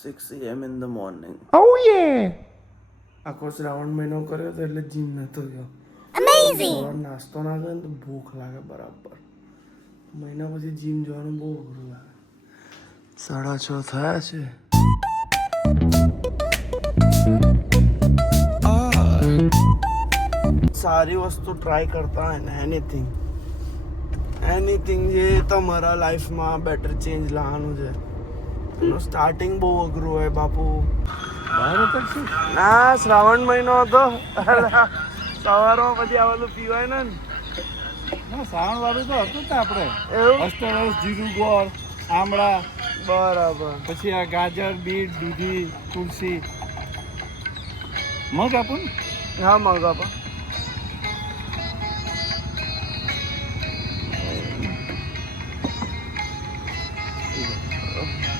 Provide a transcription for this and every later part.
6 a.m. in the morning. Oh yeah. આખો શ્રાવણ મહિનો કર્યો તો એટલે જીમ નતો ગયો. સવાર નાસ્તો ના કરે ને તો ભૂખ લાગે બરાબર. મહિના પછી જીમ જવાનું બહુ અઘરું લાગે. 6:30 થયા છે. સારી વસ્તુ ટ્રાય કરતા હોય ને એનીથિંગ જે તમારા લાઈફમાં બેટર ચેન્જ લાવવાનું છે એનું સ્ટાર્ટિંગ બહુ અઘરું હોય બાપુ. ના શ્રાવણ મહિનો હતો સવારમાં પછી આ બધું પીવાય ને. શ્રાવણ વાળું તો હતું ને આપણે એવું અષ્ટરસ જીરું ગોળ આમળા બરાબર. પછી આ ગાજર બીટ દૂધી તુલસી મગ આપું ને. હા મગ આપા.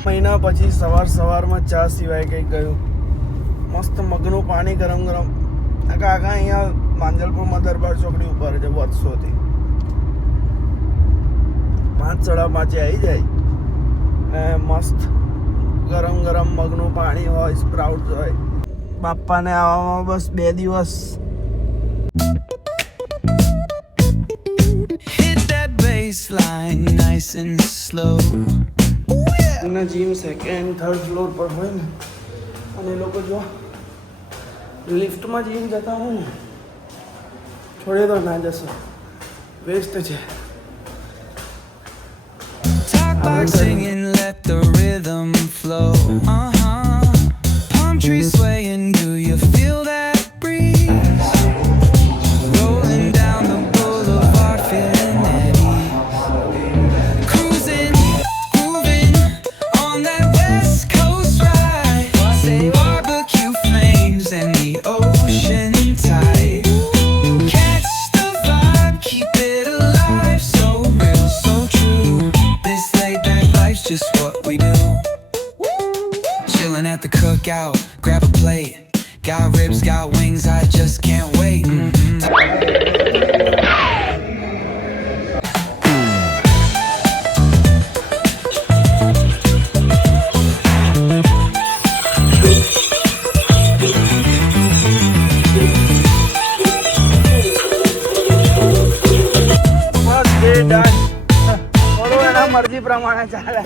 મહિના પછી સવારમાં ચા સિવાય કંઈ ગયું. મસ્ત મગનું પાણી ગરમ ગરમ. કાકા અહીંયા માંજલપુરમાં દરબાર ચોકડી ઉપર છે વર્ષોથી. 5 5:30 આવી જાય ને મસ્ત ગરમ ગરમ મગનું પાણી હોય, સ્પ્રાઉટ હોય. બાપ્પાને આવવામાં બસ 2 દિવસ. Hit that baseline nice and slow. એના જીમ 2nd 3rd ફ્લોર પર હોય ને અને એ લોકો જો લિફ્ટમાં જીમ જતા હોય ને છોડે તો ના જશે, વેસ્ટ છે. Talk like singing, let the rhythm flow. Palm trees swaying, do you feel that breeze? Rolling down the boulevard, feeling at ease. Cruising, grooving on that West Coast ride. Say barbecue flames and the ocean tide. Catch the vibe, keep it alive. So real, so true. This laid back life's just what we do. Chilling at the cookout, grab a plate. Got ribs, got wings, I just can't wait. Bus day done. થોડું એના મરજી પ્રમાણે ચાલે.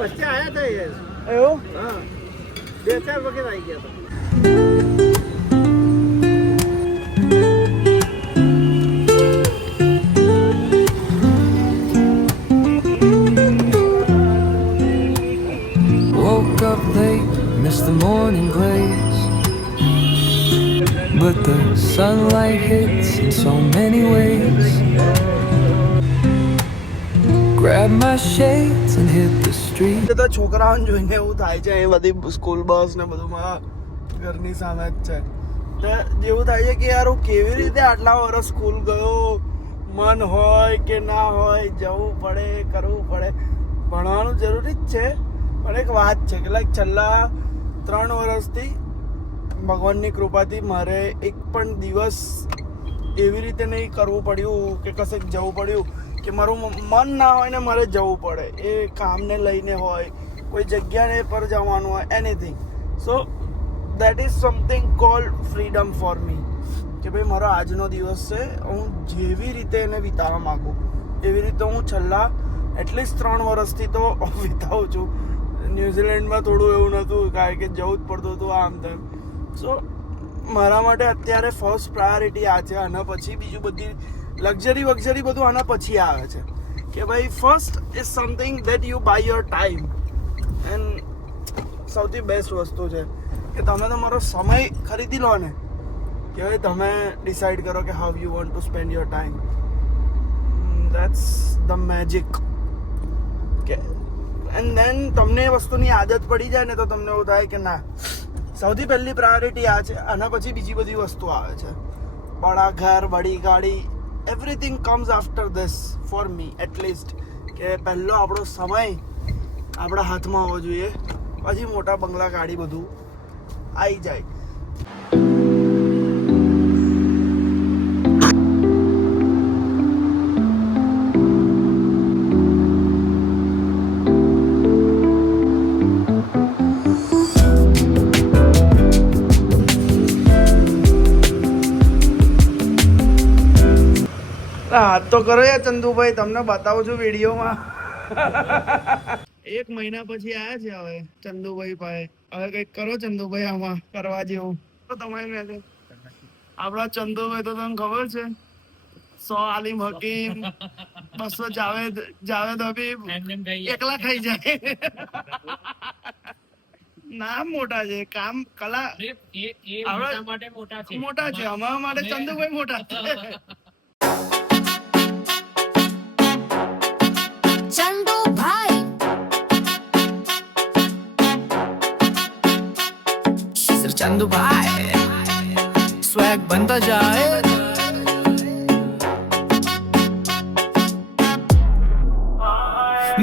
વચ્ચે આયા હતા એવું હા 2-4 વખત આવી ગયા હતા. Woke up late, missed the morning blaze. But the sunlight hits in so many ways. Grab my shades and hit the street. તો છોકરાઓને જોઈને એવું થાય છે એ બધી સ્કૂલ બસ ને બધું ઘરની સામે જ છે. તો જેવું થાય છે કે યાર હું કેવી રીતે આટલા વર્ષ સ્કૂલ ગયો, મન હોય કે ના હોય જવું પડે, કરવું પડે. ભણવાનું જરૂરી જ છે પણ એક વાત છે કે લાઈક છેલ્લા 3 વર્ષથી ભગવાનની કૃપાથી મારે એક પણ દિવસ એવી રીતે નહીં કરવું પડ્યું કે કશેક જવું પડ્યું કે મારું મન ના હોય ને મારે જવું પડે. એ કામને લઈને હોય, કોઈ જગ્યાને પર જવાનું હોય, anything. So that is something cold freedom for me કે ભાઈ મારો આજનો દિવસ છે, હું જેવી રીતે એને વિતાવવા માગું એવી રીતે હું છેલ્લા એટલીસ્ટ 3 વર્ષથી તો વિતાવું છું. ન્યૂઝીલેન્ડમાં થોડું એવું નહોતું કારણ કે જવું જ પડતું હતું આમ તેમ. સો મારા માટે અત્યારે ફર્સ્ટ પ્રાયોરિટી આ છે. આના પછી બીજું બધી લક્ઝરી બધું આના પછી આવે છે કે ભાઈ first is something that you buy your time. And સૌથી બેસ્ટ વસ્તુ છે કે તમે તમારો સમય ખરીદી લો ને કે ભાઈ તમે ડિસાઈડ કરો કે how you want to spend your time. That's the magic. કે એન્ડ દેન તમને એ વસ્તુની આદત પડી જાય ને તો તમને એવું થાય કે ના સૌથી પહેલી પ્રાયોરિટી આ છે. આના પછી બીજી બધી વસ્તુ આવે છે. બડા ઘર, બડી ગાડી, everything comes after this for me at least. કે પહેલો આપણો સમય આપણા હાથમાં હોવો જોઈએ, પછી મોટા બંગલા ગાડી બધું આવી જાય. હાથ તો કરો યાર ચંદુભાઈ, તમને બતાવું છું વિડીયોમાં. 1 મહિના પછી આયા છે હવે ચંદુભાઈ પાસે. હવે કઈક કરો ચંદુભાઈ આમાં કરવા જેવું તો તમારી મેં આપણા ચંદુભાઈ તો તમને ખબર છે 100 આલિમ હકીમ 200 જાવેદ હબીબ એકલા ખાઈ જાય. નામ મોટા છે, કામ કલા મોટા છે, અમારા માટે ચંદુભાઈ મોટા છે. ચંદુભાઈ ચંદુભાઈ સ્વેગ બનતા જાય.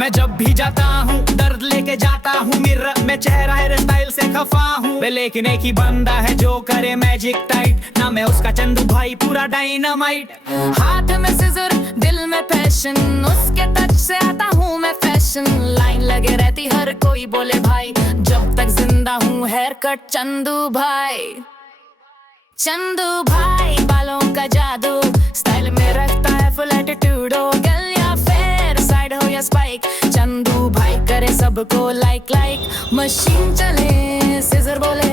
मैं जब भी जाता हूँ दर्द लेके जाता हूँ मिरर में चेहरा है स्टाइल से खफा हूँ वे लेकिन एक ही बंदा है जो करे मैजिक टाइट ना मैं उसका चंदू भाई पूरा डायनामाइट. हाथ में सिजर दिल में पैशन उसके टच से आता हूँ मैं फैशन लाइन लगे रहती हर कोई बोले भाई जब तक जिंदा हूँ हेयर कट चंदू भाई. चंदू भाई बालों का जादू स्टाइल में रखता है फुल एटीट्यूड हो गल या फेर साइड हो या स्पाइक चंदू भाई करे सबको लाइक लाइक मशीन चले सिजर बोले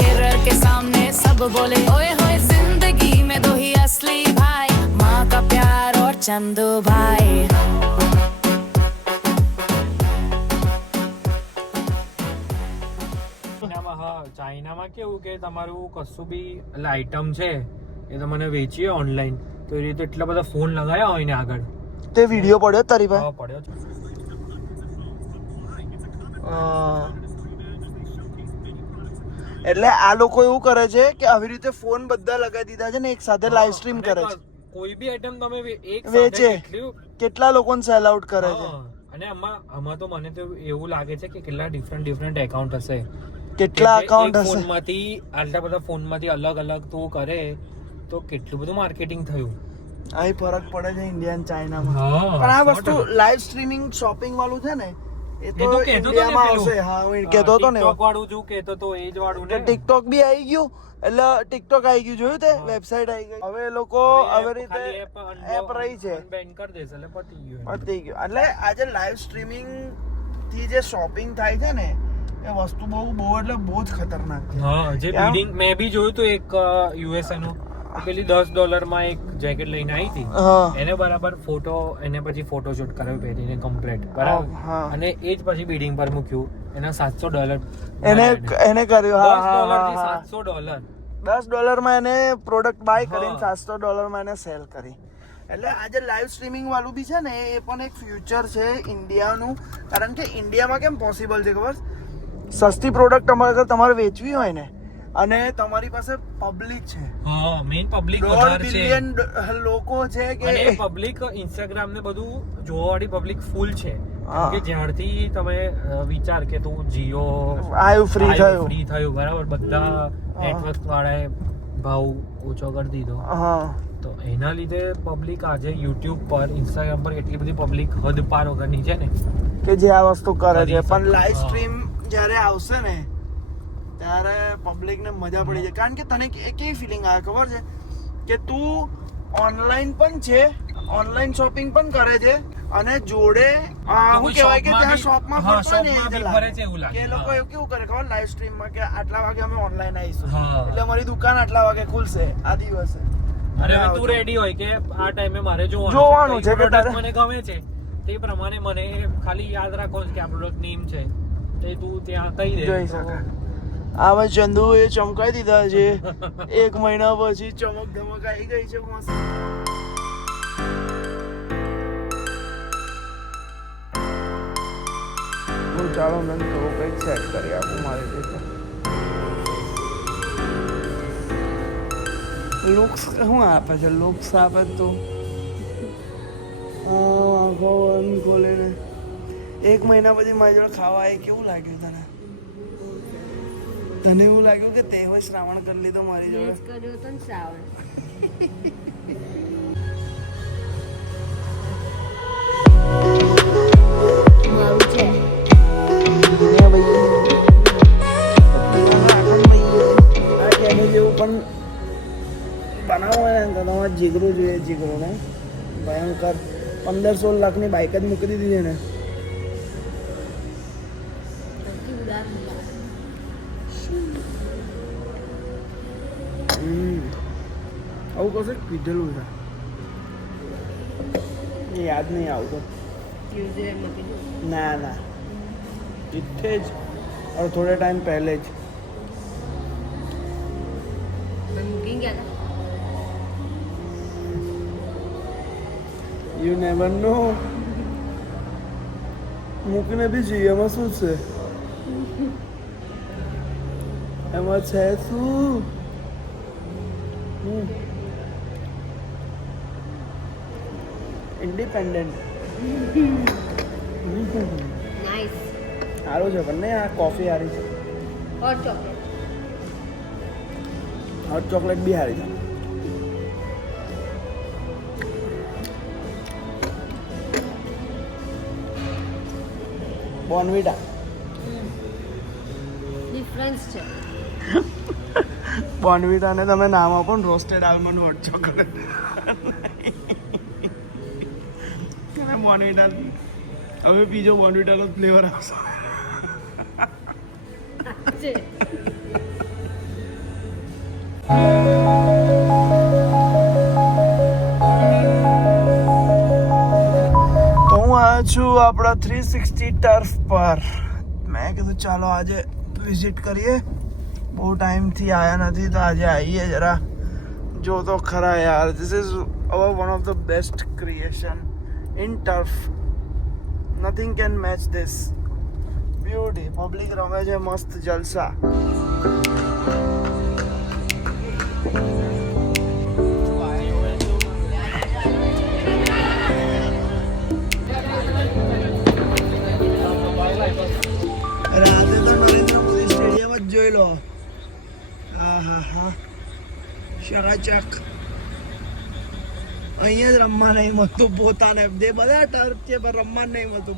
मिरर के सामने सब बोले ओए होए जिंदगी में दो ही असली भाई माँ का प्यार और चंदू भाई. ચાઇનામાં કેવું કે તમારું કશું બી એટલે આઈટમ છે એ તમને વેચીએ ઓનલાઈન તો એ રીતે એટલા બધા ફોન લગાવ્યા હોય ને આગળ તે વિડીયો પડ્યો તારી પાસે? પડ્યો છે. એટલે આ લોકો એવું કરે છે કે આવી રીતે ફોન બધા લગાવી દીધા છે ને એક સાથે લાઈવ સ્ટ્રીમ કરે છે, કોઈ બી આઈટમ તમે એક વેચે, કેટલું કેટલા લોકોને સેલ આઉટ કરે છે. અને આમાં તો મને તો એવું લાગે છે કે કેટલા ડિફરન્ટ એકાઉન્ટ હશે, કેટલા અકાઉન્ટ હશે ફોનમાંથી આટલા બધા ફોનમાંથી અલગ અલગ તો કરે તો કેટલું બધું માર્કેટિંગ થયું. આ ફરક પડે છે ઇન્ડિયા અને ચાઇનામાં. પણ આ વસ્તુ લાઈવ સ્ટ્રીમિંગ શોપિંગ વાળું છે ને એ તો ઇન્ડિયામાં આવશે. હા હું કહેતો હતો ને ટિકટોક વાળું જો કહેતો તો એ જ વાળું ને ટિકટોક બી આવી ગયું, એટલે ટિકટોક આવી ગયું, જોયું તે વેબસાઇટ આવી ગઈ. હવે એ લોકો આવી રીતે એપ રહી છે બેન કરી દેશે એટલે પતી ગયું. પતી ગયું. એટલે આજે લાઈવ સ્ટ્રીમિંગ થી જે શોપિંગ થાય છે ને એ વસ્તુ બહુ એટલે બહુ જ ખતરનાક છે. હા, જે બિડિંગ મેં બી જોયું તો એક યુએસએ નું પેલી $10 માં એક જેકેટ લઈને આવી હતી, એને બરાબર ફોટો એને પછી ફોટોશૂટ કર્યો પહેરીને કમ્પ્લીટ બરાબર, અને એ જ પછી બિડિંગ પર મૂક્યું એના $700 એને કર્યું. હા $700 $10 માં એને પ્રોડક્ટ બાય કરીને $700 માં એને સેલ કરી. એટલે આજે લાઈવ સ્ટ્રીમિંગ વાળું બી છે ને એ પણ એક ફ્યુચર છે ઇન્ડિયાનું. કારણ કે ઇન્ડિયામાં કેમ પોસિબલ છે ખબર? સસ્તી પ્રોડક્ટ તમારે વેચવી હોય ને અને તમારી પાસે પબ્લિક છે, હા મેઈન પબ્લિક 1.5 બિલિયન લોકો છે કે અને પબ્લિક ઇન્સ્ટાગ્રામ ને બધું જોવાવાળી પબ્લિક ફૂલ છે. કે જ્યારથી તમે વિચાર કે તું જીઓ આયુ ફ્રી થયું બરાબર, બધા નેટવર્ક વાળાએ ભાવ ઓછો કરી દીધો, તો એના લીધે પબ્લિક આજે યુટ્યુબ પર ઇન્સ્ટાગ્રામ પર એટલી બધી પબ્લિક હદ પાર વગરની છે ને કે જે આ વસ્તુ કરે છે. પણ લાઈવ સ્ટ્રીમ જ્યારે આવશે ને ત્યારે પબ્લિક ને મજા પડી જાય. કારણ કે તને કેવી ફિલિંગ આવે ખબર છે કે તું ઓનલાઈન પણ છે, ઓનલાઈન શોપિંગ પણ કરે છે અને જોડે શું કહેવાય કે ત્યાં શોપમાં ફરતો ને કે એ લોકો એવું કેવું કરે ખબર લાઈવ સ્ટ્રીમમાં કે આટલા વાગે અમે ઓનલાઈન આવીશું એટલે અમારી દુકાન આટલા વાગે ખુલશે આ દિવસે. અરે તું રેડી હોય કે આ ટાઈમે મારે જોવાનું છે કે મને ગમે છે તે પ્રમાણે મને ખાલી યાદ રાખો કે આ પ્રોડક્ટ નેમ છે તે તું ત્યાં કહી દે જોઈ શકે. આ ભાઈ ચંદુ એ ચમકાઈ દીધા છે 1 મહિના પછી ચમક ધમક આવી ગઈ છે મસ્ત. ચાલો મને થોડું કંઈક સેટ કરી આપું મારી રીતે. લુક્સ શું આપે છે? લુક્સ આપે તો આખો બંધ ખોલીને 1 મહિના પછી મારી જોડે ખાવા આવી. કેવું લાગ્યું તને? તને એવું લાગ્યું કે તે હોય શ્રાવણ કરી લીધો મારી જોડે? કર્યો તો શ્રાવણ મારું છે જેવું પણ બનાવો ને તો તમારે જીગરું જોઈએ, જીગરું ને ભયંકર 15-16 લાખની બાઇક જ મૂકી દીધી છે ને. સૌથી ઉદાર હતા. આવું કશું પીધેલું છે એ યાદ નહીં આવતું. ન્યુઝીલેન્ડમાં કીધું. ના ના इतने જ और थोड़े टाइम पहले જ. मैं बुकिंग क्या था યુ નેવર નો. મૂકીને બી જોઈએ એમાં શું છે, એમાં છે શું. ઇન્ડિપેન્ડન્ટ नाइस સારું છે પણ નહીં, આ કોફી સારી છે. और चॉकलेट હોટ ચોકલેટ બી સારી છે. બોર્નવિટા डिफरेंस છે. બોર્નવિટાને તમે નામ આપો ને roasted almond hot chocolate. Bournvita હવે બીજો બોર્નવિટાનો ફ્લેવર આવશે. છે તો હું આવ્યો છું આપણા 360 ટર્ફ પર. મેં કીધું ચાલો આજે વિઝિટ કરીએ, બહુ ટાઈમથી આવ્યા નથી તો આજે આવીએ જરા. જો તો ખરા યાર, this is our one of the best creation in turf. Nothing can match this beauty. Public રમે છે મસ્ત જલસા. રાતે તો નરેન્દ્ર મોદી સ્ટેડિયમ જ જોઈ લો. હા હા હા શકાચક. અહીંયા જ રમવા નહીં મળતું પોતાને. જે બધા ટર્ફ છે પણ રમવા નહીં મળતું.